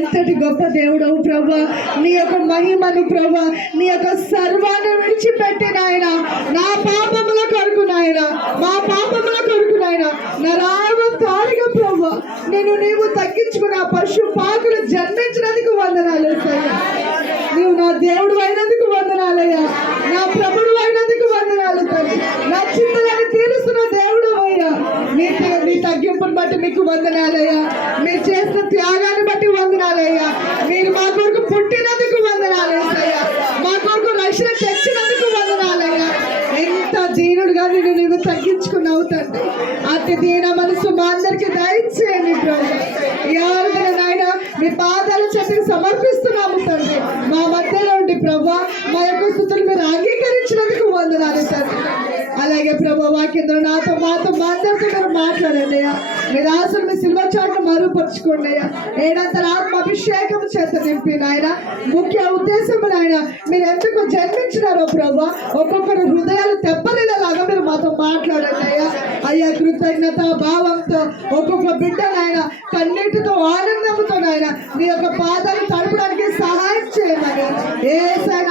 ఎంతటి గొప్ప దేవుడవు ప్రభా. నీ యొక్క మహిమను ప్రభా, నీ యొక్క సర్వాన్ని విడిచిపెట్టి నాయన నా పాపముల కొరకు నాయన, మా పాపముల కొరకు నాయన నరావతారిగా ప్రభా నీవు తగ్గించుకున్న పశు పాకులు జన్మించినందుకు వందనాలు యేసయ్యా. నీవు నా దేవుడు అయినందుకు వందనాలయ్యా, నా ప్రభుడు అయినందుకు వందనాలు తల్లి. నా చింతలని తీరుస్తున్న దేవుడు అయ్యా, నీ తగ్గింపుని బట్టి మీకు వందనాలయ్యా. మీరు చేసిన త్యాగాన్ని బట్టి వందనాలయ్యా. మీరు మా కొరకు పుట్టినందుకు వందనాలు యేసయ్యా, మా కొరకు రక్షణ తెచ్చినందుకు వందనాలయ్యా. ఎంత దీనుడుగా నీవు తగ్గించుకున్నావు తండ్రి. అతి దీన మనసు మా అందరికి దయచేయండి ప్రభు. ఎవరిదైనా నాయన మీ పాదాల చేతికి సమర్పిస్తున్నాము తండ్రి. మా మధ్యలో ఉండి ప్రభా మా యొక్క స్తుతులు మీరు అంగీకరించినందుకు వందనాలు తండ్రి. అలాగే ప్రభు వాక్యంలో నాతో మాతో మా అందరితో మీరు మాట్లాడండి అయ్యా. మీరు ఆశలు మీ సిల్వ చాటును మరుగుపరుచుకోండి అయ్యా. ఏడంతల ఆత్మ అభిషేకం చేత నింపి నాయన ముఖ్య ఉద్దేశం నాయన మీరు ఎందుకు జన్మించినారో ప్రభా ఒక్కొక్కరు హృదయాలు తెప్పలేలాగా మీరు మాతో మాట్లాడండి అయ్యా. అయ్యా కృతజ్ఞత భావంతో ఒక్కొక్క బిడ్డ నాయన కన్నీటితో ఆనందంతో నాయన నీ యొక్క పాదాలు తడపడానికి సహాయం చేయమని యేసయ్య